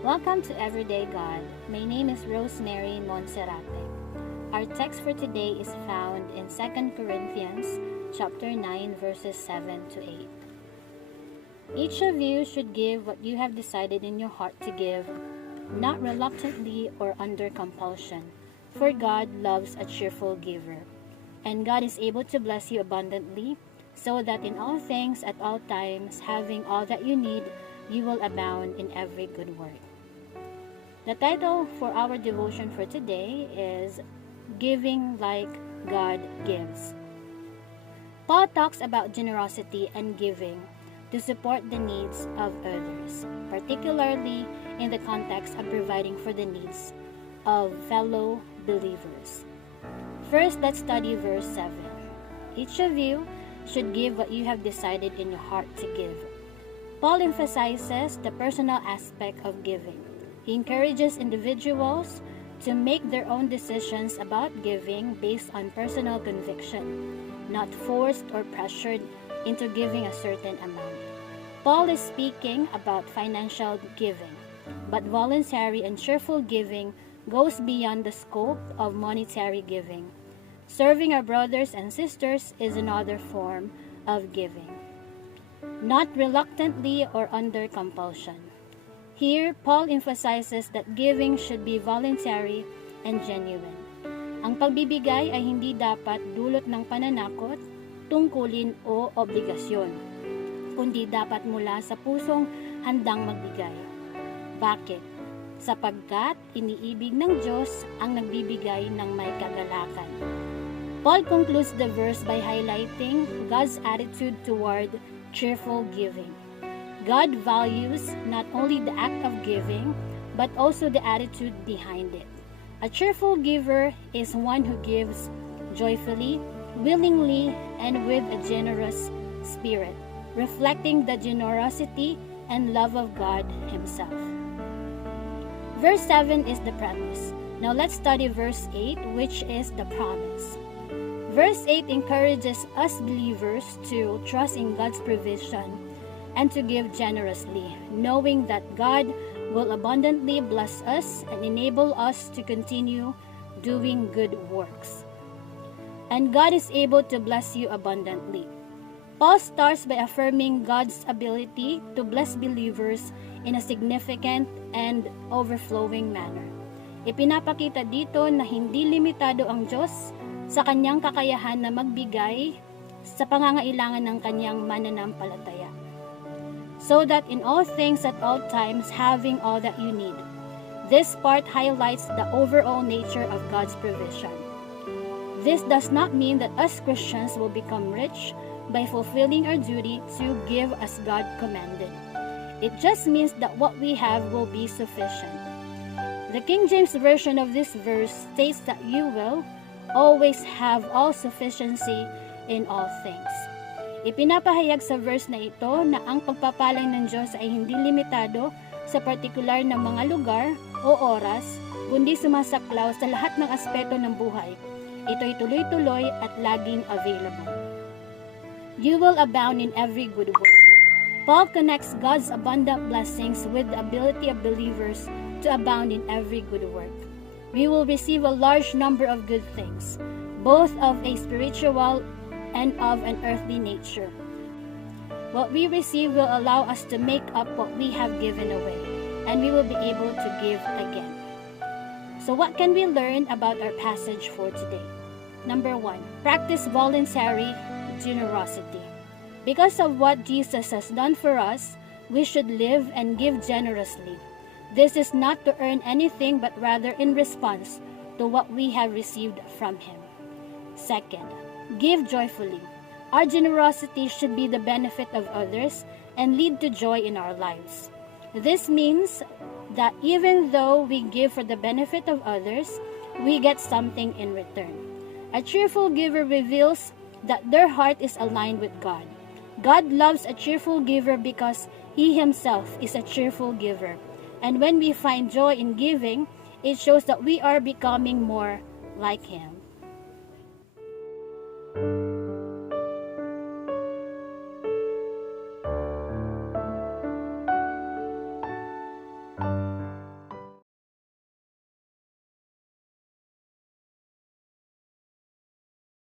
Welcome to Everyday God. My name is Rosemary Monserate. Our text for today is found in 2 Corinthians chapter 9 verses 7 to 8. Each of you should give what you have decided in your heart to give, not reluctantly or under compulsion, for God loves a cheerful giver. And God is able to bless you abundantly, so that in all things at all times, having all that you need, you will abound in every good work. The title for our devotion for today is Giving Like God Gives. Paul talks about generosity and giving to support the needs of others, particularly in the context of providing for the needs of fellow believers. First, let's study verse 7. Each of you should give what you have decided in your heart to give. Paul emphasizes the personal aspect of giving. He encourages individuals to make their own decisions about giving based on personal conviction, not forced or pressured into giving a certain amount. Paul is speaking about financial giving, but voluntary and cheerful giving goes beyond the scope of monetary giving. Serving our brothers and sisters is another form of giving, not reluctantly or under compulsion. Here, Paul emphasizes that giving should be voluntary and genuine. Ang pagbibigay ay hindi dapat dulot ng pananakot, tungkulin o obligasyon, kundi dapat mula sa pusong handang magbigay. Bakit? Sapagkat iniibig ng Diyos ang nagbibigay ng may kagalakan. Paul concludes the verse by highlighting God's attitude toward cheerful giving. God values not only the act of giving, but also the attitude behind it. A cheerful giver is one who gives joyfully, willingly, and with a generous spirit, reflecting the generosity and love of God Himself. Verse 7 is the premise. Now let's study verse 8, which is the promise. Verse 8 encourages us believers to trust in God's provision and to give generously, knowing that God will abundantly bless us and enable us to continue doing good works. And God is able to bless you abundantly. Paul starts by affirming God's ability to bless believers in a significant and overflowing manner. Ipinapakita dito na hindi limitado ang Diyos sa kanyang kakayahan na magbigay sa pangangailangan ng kanyang mananampalataya. So that in all things at all times, having all that you need. This part highlights the overall nature of God's provision. This does not mean that us Christians will become rich by fulfilling our duty to give as God commanded. It just means that what we have will be sufficient. The King James Version of this verse states that you will always have all sufficiency in all things. Ipinapahayag sa verse na ito na ang pagpapalang ng Diyos ay hindi limitado sa partikular na mga lugar o oras, kundi sumasaklaw sa lahat ng aspeto ng buhay. Ito'y tuloy-tuloy at laging available. You will abound in every good work. Paul connects God's abundant blessings with the ability of believers to abound in every good work. We will receive a large number of good things, both of a spiritual and of an earthly nature. What we receive will allow us to make up what we have given away, and we will be able to give again. So what can we learn about our passage for today? Number 1, practice voluntary generosity. Because of what Jesus has done for us, we should live and give generously. This is not to earn anything, but rather in response to what we have received from Him. Second, give joyfully. Our generosity should be the benefit of others and lead to joy in our lives. This means that even though we give for the benefit of others, we get something in return. A cheerful giver reveals that their heart is aligned with God. God loves a cheerful giver because He Himself is a cheerful giver. And when we find joy in giving, it shows that we are becoming more like Him.